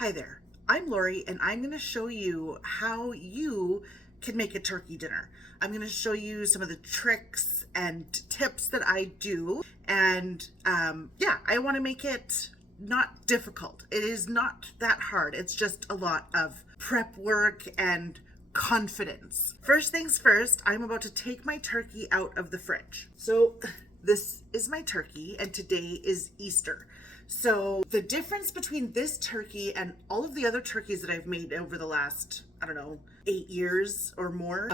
Hi there, I'm Lori and I'm going to show you how you can make a turkey dinner. I'm going to show you some of the tricks and tips that I do, and I want to make it not difficult. It is not that hard. It's just a lot of prep work and confidence. First things first, I'm about to take my turkey out of the fridge. So this is my turkey and today is Easter. So the difference between this turkey and all of the other turkeys that I've made over the last, 8 years or more,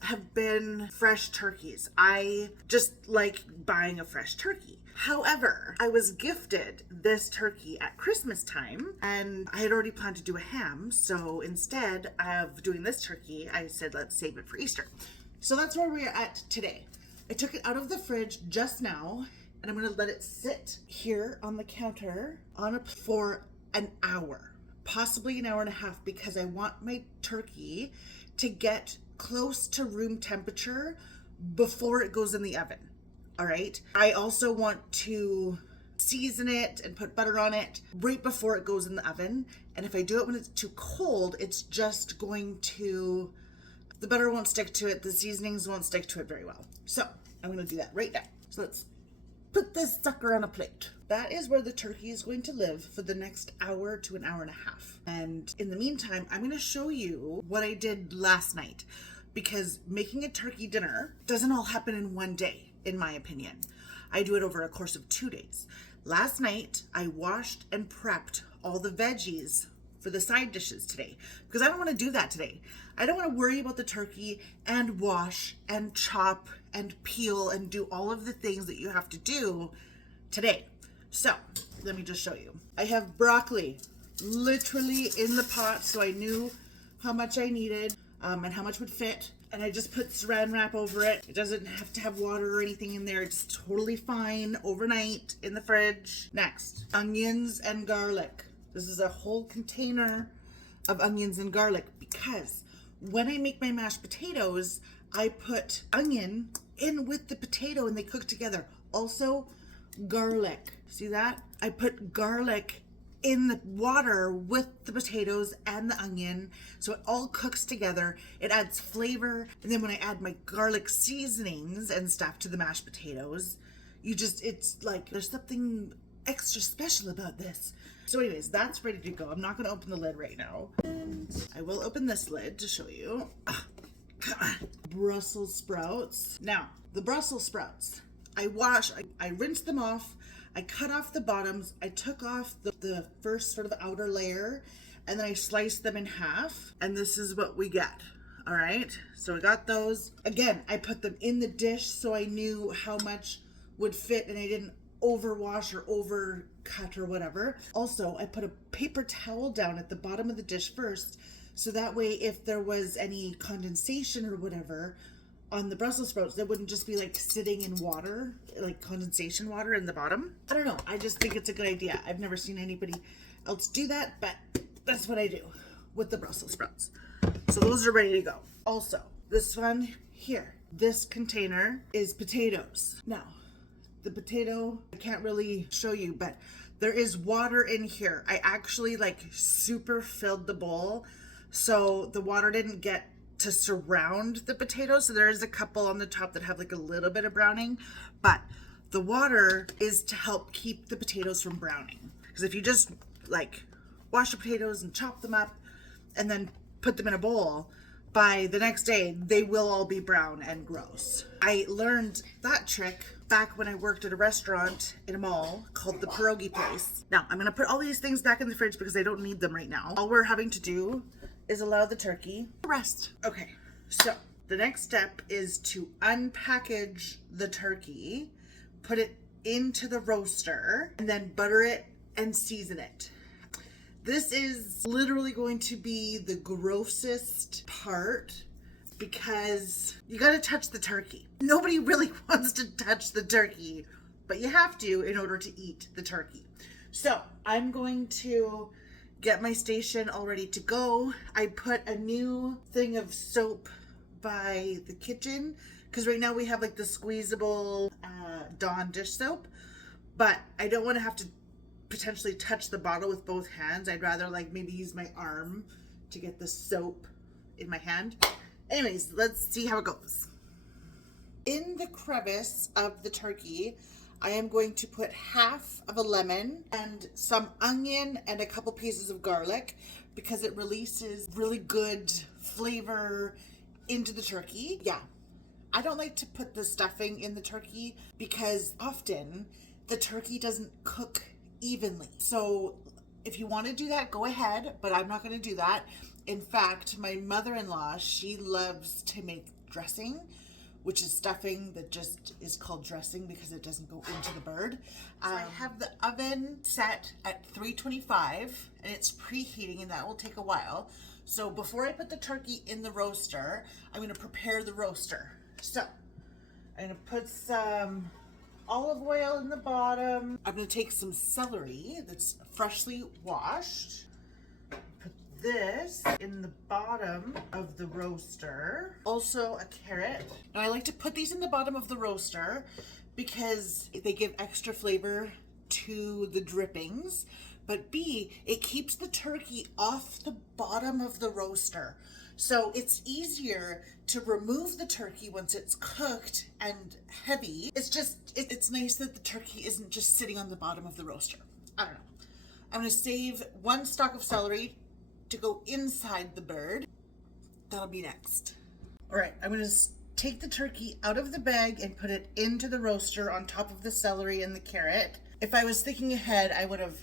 have been fresh turkeys. I just like buying a fresh turkey. However, I was gifted this turkey at Christmas time and I had already planned to do a ham. So instead of doing this turkey, I said, let's save it for Easter. So that's where we're at today. I took it out of the fridge just now and I'm going to let it sit here on the counter for an hour, possibly an hour and a half, because I want my turkey to get close to room temperature before it goes in the oven. All right. I also want to season it and put butter on it right before it goes in the oven. And if I do it when it's too cold, it's just going to, the butter won't stick to it. The seasonings won't stick to it very well. So I'm going to do that right now. So let's put this sucker on a plate. That is where the turkey is going to live for the next hour to an hour and a half. And in the meantime, I'm going to show you what I did last night, because making a turkey dinner doesn't all happen in one day, in my opinion. I do it over a course of 2 days. Last night, I washed and prepped all the veggies for the side dishes today, because I don't want to do that today. I don't want to worry about the turkey and wash and chop and peel and do all of the things that you have to do today. So let me just show you. I have broccoli literally in the pot, so I knew how much I needed and how much would fit. And I just put saran wrap over it. It doesn't have to have water or anything in there. It's totally fine overnight in the fridge. Next, onions and garlic. This is a whole container of onions and garlic, because when I make my mashed potatoes, I put onion in with the potato and they cook together. Also, garlic. See that? I put garlic in the water with the potatoes and the onion, so it all cooks together. It adds flavor. And then when I add my garlic seasonings and stuff to the mashed potatoes, it's like there's something extra special about this. So anyways, that's ready to go. I'm not going to open the lid right now. And I will open this lid to show you. Brussels sprouts. Now, the Brussels sprouts, I rinse them off. I cut off the bottoms. I took off the first sort of outer layer, and then I sliced them in half. And this is what we get. All right. So I got those. Again, I put them in the dish so I knew how much would fit and I didn't overwash or overcut or whatever. Also, I put a paper towel down at the bottom of the dish first, so that way if there was any condensation or whatever on the Brussels sprouts, they wouldn't just be like sitting in water, like condensation water in the bottom. I don't know. I just think it's a good idea. I've never seen anybody else do that, but that's what I do with the Brussels sprouts. So those are ready to go. Also, this one here, this container is potatoes. Now, the potato, I can't really show you, but there is water in here. I actually super filled the bowl, so the water didn't get to surround the potatoes. So there is a couple on the top that have a little bit of browning, but the water is to help keep the potatoes from browning. Because if you just wash the potatoes and chop them up and then put them in a bowl, by the next day, they will all be brown and gross. I learned that trick back when I worked at a restaurant in a mall called the Pierogi Place. Now, I'm gonna put all these things back in the fridge because I don't need them right now. All we're having to do is allow the turkey to rest. Okay, so the next step is to unpackage the turkey, put it into the roaster, and then butter it and season it. This is literally going to be the grossest part because you got to touch the turkey. Nobody really wants to touch the turkey, but you have to in order to eat the turkey. So I'm going to get my station all ready to go. I put a new thing of soap by the kitchen because right now we have the squeezable Dawn dish soap, but I don't want to have to potentially touch the bottle with both hands. I'd rather like maybe use my arm to get the soap in my hand. Anyways, let's see how it goes. In the crevice of the turkey, I am going to put half of a lemon and some onion and a couple pieces of garlic because it releases really good flavor into the turkey. Yeah, I don't like to put the stuffing in the turkey because often the turkey doesn't cook evenly. So if you want to do that, go ahead, but I'm not going to do that. In fact, my mother-in-law, she loves to make dressing, which is stuffing that just is called dressing because it doesn't go into the bird. So I have the oven set at 325 and it's preheating, and that will take a while. So before I put the turkey in the roaster, I'm going to prepare the roaster. So I'm going to put some olive oil in the bottom. I'm going to take some celery that's freshly washed. Put this in the bottom of the roaster. Also a carrot. Now I like to put these in the bottom of the roaster because they give extra flavor to the drippings. But B, it keeps the turkey off the bottom of the roaster. So it's easier to remove the turkey once it's cooked and heavy. It's nice that the turkey isn't just sitting on the bottom of the roaster. I don't know. I'm gonna save one stalk of celery to go inside the bird. That'll be next. All right, I'm gonna take the turkey out of the bag and put it into the roaster on top of the celery and the carrot. If I was thinking ahead, I would have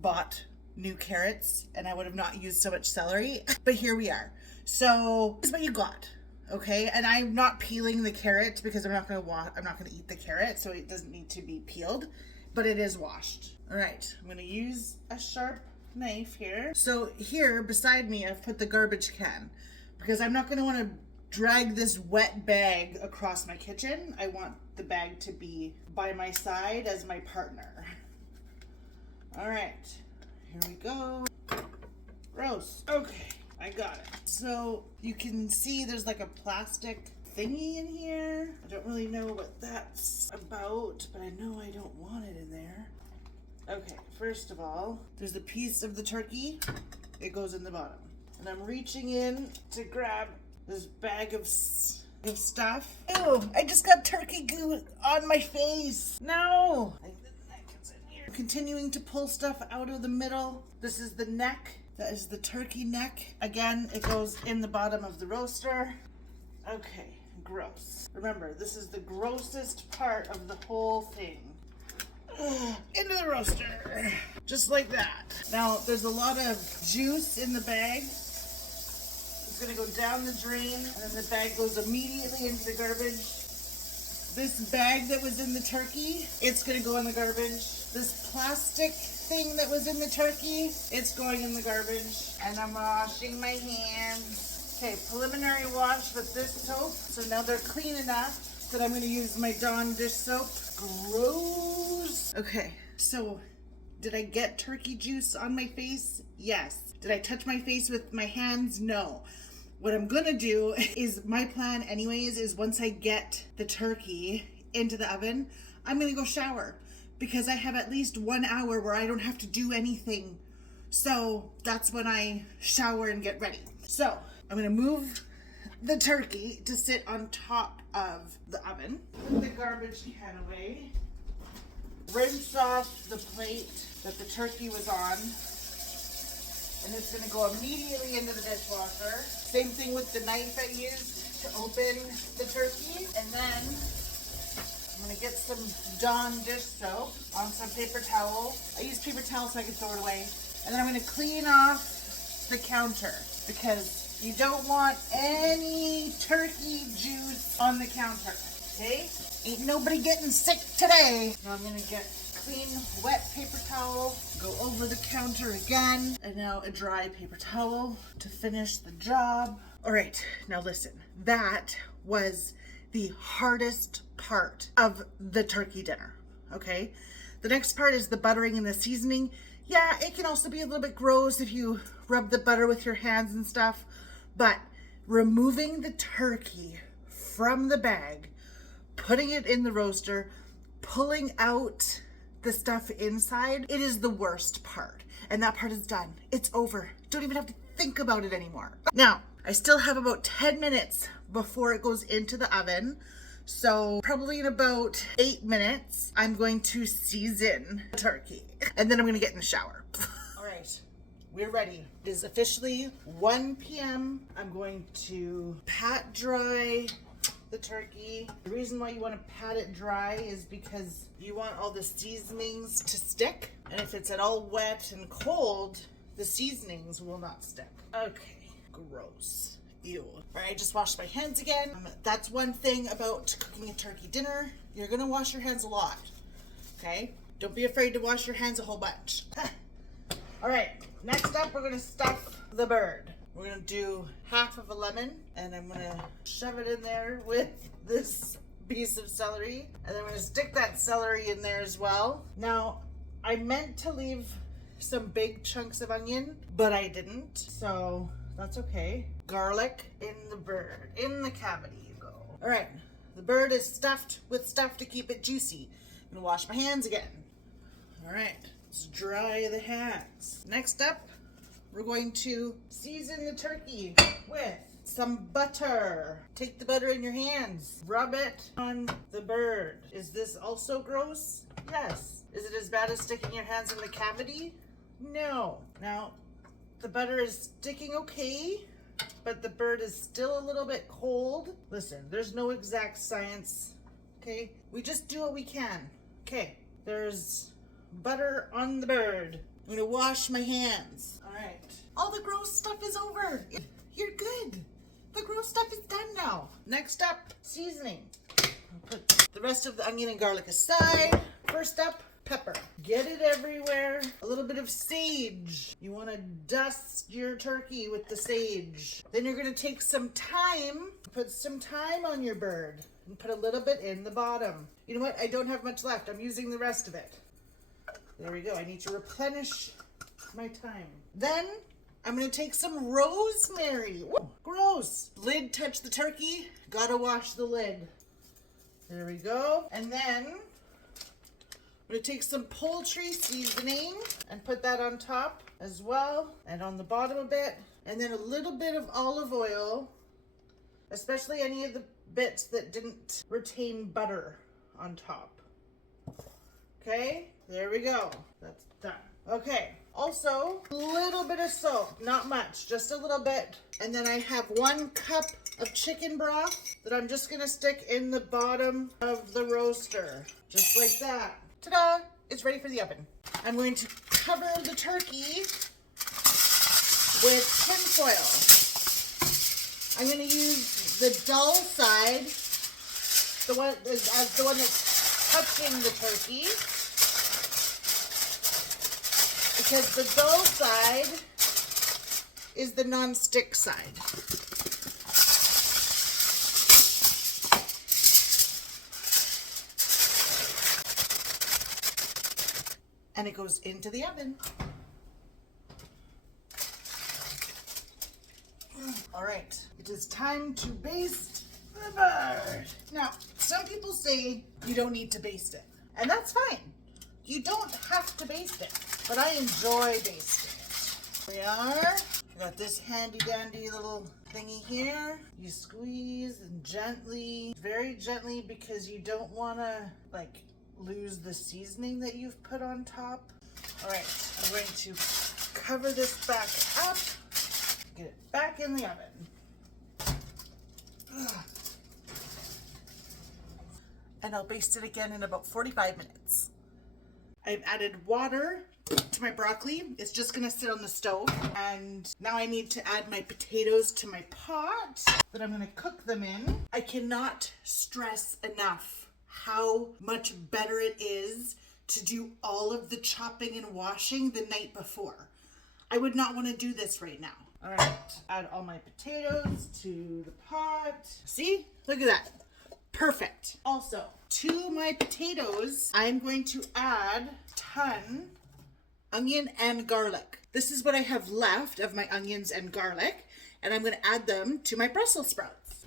bought new carrots and I would have not used so much celery, but here we are. So this is what you got, okay? And I'm not peeling the carrot because I'm not gonna eat the carrot, so it doesn't need to be peeled, but it is washed. All right, I'm gonna use a sharp knife here. So here beside me, I've put the garbage can because I'm not gonna want to drag this wet bag across my kitchen. I want the bag to be by my side as my partner. All right, here we go. Gross. Okay, I got it. So you can see there's like a plastic thingy in here. I don't really know what that's about, but I know I don't want it in there. Okay, first of all, there's a piece of the turkey. It goes in the bottom. And I'm reaching in to grab this bag of stuff. Ew, I just got turkey goo on my face. No! Continuing to pull stuff out of the middle. This is the neck. That is the turkey neck. Again, it goes in the bottom of the roaster. Okay, gross. Remember, this is the grossest part of the whole thing. Into the roaster. Just like that. Now, there's a lot of juice in the bag. It's gonna go down the drain, and then the bag goes immediately into the garbage. This bag that was in the turkey, it's gonna go in the garbage. This plastic thing that was in the turkey, it's going in the garbage. And I'm washing my hands. Okay, preliminary wash with this soap. So now they're clean enough that I'm gonna use my Dawn dish soap. Gross. Okay, so did I get turkey juice on my face? Yes. Did I touch my face with my hands? No. What I'm gonna do is, my plan anyways, is once I get the turkey into the oven, I'm gonna go shower because I have at least 1 hour where I don't have to do anything. So that's when I shower and get ready. So I'm gonna move the turkey to sit on top of the oven. Put the garbage can away. Rinse off the plate that the turkey was on. And it's gonna go immediately into the dishwasher. Same thing with the knife I used to open the turkey. And then I'm gonna get some Dawn dish soap on some paper towel. I use paper towel so I can throw it away. And then I'm gonna clean off the counter because you don't want any turkey juice on the counter, okay? Ain't nobody getting sick today. Now I'm gonna get clean, wet paper towel, go over the counter again, and now a dry paper towel to finish the job. All right, now listen, that was the hardest part of the turkey dinner, okay? The next part is the buttering and the seasoning. Yeah, it can also be a little bit gross if you rub the butter with your hands and stuff, but removing the turkey from the bag, putting it in the roaster, pulling out the stuff inside, it is the worst part. And that part is done. It's over. Don't even have to think about it anymore. Now, I still have about 10 minutes before it goes into the oven. So probably in about 8 minutes, I'm going to season the turkey. And then I'm gonna get in the shower. All right, we're ready. It is officially 1 p.m. I'm going to pat dry the turkey. The reason why you want to pat it dry is because you want all the seasonings to stick. And if it's at all wet and cold, the seasonings will not stick. Okay, gross. Ew. All right, I just washed my hands again. That's one thing about cooking a turkey dinner. You're gonna wash your hands a lot, okay? Don't be afraid to wash your hands a whole bunch. All right, next up, we're gonna stuff the bird. We're gonna do half of a lemon, and I'm gonna shove it in there with this piece of celery, and then I'm gonna stick that celery in there as well. Now, I meant to leave some big chunks of onion, but I didn't, so that's okay. Garlic in the bird, in the cavity you go. All right, the bird is stuffed with stuff to keep it juicy. I'm gonna wash my hands again. All right, let's dry the hands. Next up, we're going to season the turkey with some butter. Take the butter in your hands, rub it on the bird. Is this also gross? Yes. Is it as bad as sticking your hands in the cavity? No. Now, the butter is sticking okay, but the bird is still a little bit cold. Listen, there's no exact science, okay? We just do what we can. Okay, there's butter on the bird. I'm gonna wash my hands. All right. All the gross stuff is over. You're good. The gross stuff is done now. Next up, seasoning. I'll put the rest of the onion and garlic aside. First up, pepper. Get it everywhere. A little bit of sage. You want to dust your turkey with the sage. Then you're going to take some thyme, put some thyme on your bird, and put a little bit in the bottom. You know what? I don't have much left. I'm using the rest of it. There we go. I need to replenish my thyme. Then I'm going to take some rosemary. Woo, gross. Lid touched the turkey. Gotta wash the lid. There we go. And then I'm going to take some poultry seasoning and put that on top as well, and on the bottom a bit, and then a little bit of olive oil, especially any of the bits that didn't retain butter on top. Okay, there we go. That's done. Okay, also a little bit of salt, not much, just a little bit. And then I have 1 cup of chicken broth that I'm just going to stick in the bottom of the roaster, just like that. Ta-da! It's ready for the oven. I'm going to cover the turkey with tin foil. I'm going to use the dull side, the one that's touching the turkey, because the dull side is the non-stick side. And it goes into the oven. All right, it is time to baste the bird. Now, some people say you don't need to baste it, and that's fine. You don't have to baste it, but I enjoy basting it. Here we are. I got this handy dandy little thingy here. You squeeze and gently, very gently, because you don't want to like lose the seasoning that you've put on top. All right, I'm going to cover this back up, get it back in the oven. And I'll baste it again in about 45 minutes. I've added water to my broccoli. It's just gonna sit on the stove. And now I need to add my potatoes to my pot that I'm gonna cook them in. I cannot stress enough how much better it is to do all of the chopping and washing the night before. I would not want to do this right now. All right, add all my potatoes to the pot. See, look at that, perfect. Also, to my potatoes, I'm going to add onion and garlic. This is what I have left of my onions and garlic, and I'm going to add them to my Brussels sprouts.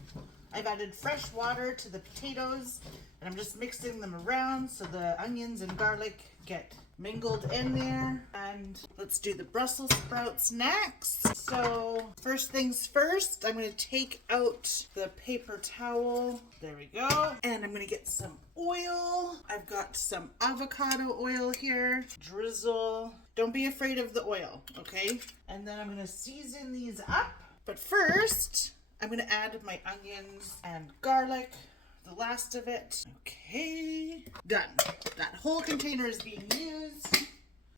I've added fresh water to the potatoes. And I'm just mixing them around so the onions and garlic get mingled in there. And let's do the Brussels sprouts next. So first things first, I'm going to take out the paper towel. There we go. And I'm going to get some oil. I've got some avocado oil here. Drizzle. Don't be afraid of the oil, okay? And then I'm going to season these up. But first, I'm going to add my onions and garlic. The last of it. Okay, done. That whole container is being used.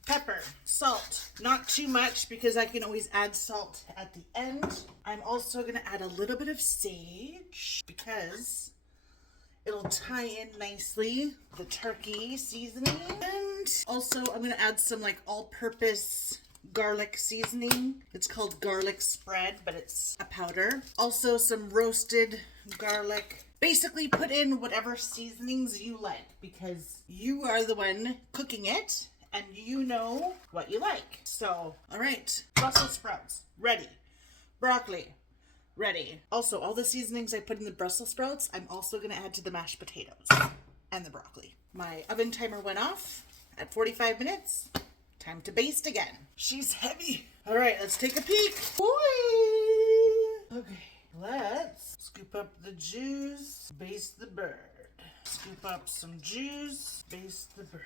Pepper, salt, not too much because I can always add salt at the end. I'm also going to add a little bit of sage because it'll tie in nicely the turkey seasoning. And also I'm going to add some like all-purpose garlic seasoning. It's called garlic spread, but it's a powder. Also some roasted garlic. Basically put in whatever seasonings you like because you are the one cooking it and you know what you like. So, all right, Brussels sprouts, ready. Broccoli, ready. Also, all the seasonings I put in the Brussels sprouts, I'm also gonna add to the mashed potatoes and the broccoli. My oven timer went off at 45 minutes. Time to baste again. She's heavy. All right, let's take a peek. Boy. Okay. Let's scoop up the juice, baste the bird. Scoop up some juice, baste the bird.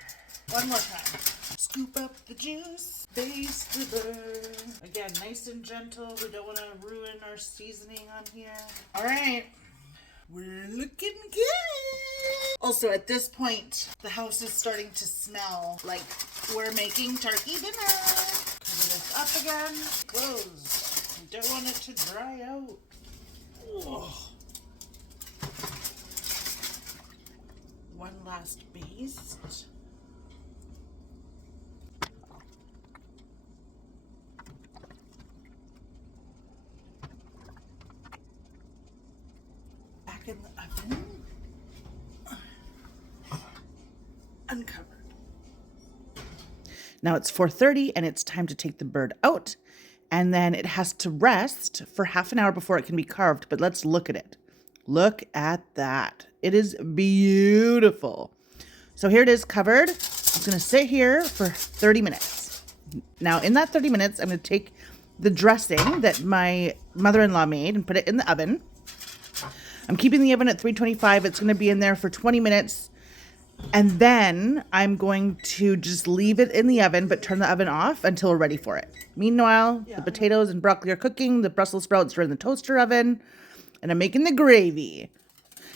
One more time. Scoop up the juice, baste the bird. Again, nice and gentle. We don't want to ruin our seasoning on here. All right. We're looking good. Also, at this point, the house is starting to smell like we're making turkey dinner. Cover this up again. Close. We don't want it to dry out. Oh. One last baste. Back in the oven. Uncovered. Now it's 4:30 and it's time to take the bird out. And then it has to rest for half an hour before it can be carved. But let's look at it. Look at that. It is beautiful. So here it is covered. It's going to sit here for 30 minutes. Now in that 30 minutes, I'm going to take the dressing that my mother-in-law made and put it in the oven. I'm keeping the oven at 325. It's going to be in there for 20 minutes. And then I'm going to just leave it in the oven, but turn the oven off until we're ready for it. Meanwhile, the potatoes and broccoli are cooking. The Brussels sprouts are in the toaster oven. And I'm making the gravy.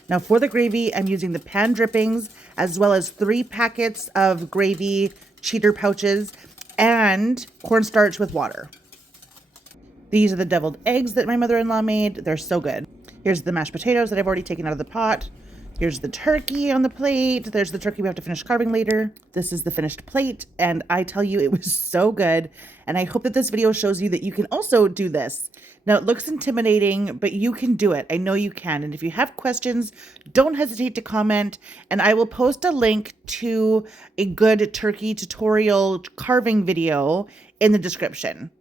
Now for the gravy, I'm using the pan drippings, as well as 3 packets of gravy cheater pouches and cornstarch with water. These are the deviled eggs that my mother-in-law made. They're so good. Here's the mashed potatoes that I've already taken out of the pot. Here's the turkey on the plate. There's the turkey we have to finish carving later. This is the finished plate, and I tell you, it was so good. And I hope that this video shows you that you can also do this. Now, it looks intimidating, but you can do it. I know you can. And if you have questions, don't hesitate to comment, and I will post a link to a good turkey tutorial carving video in the description.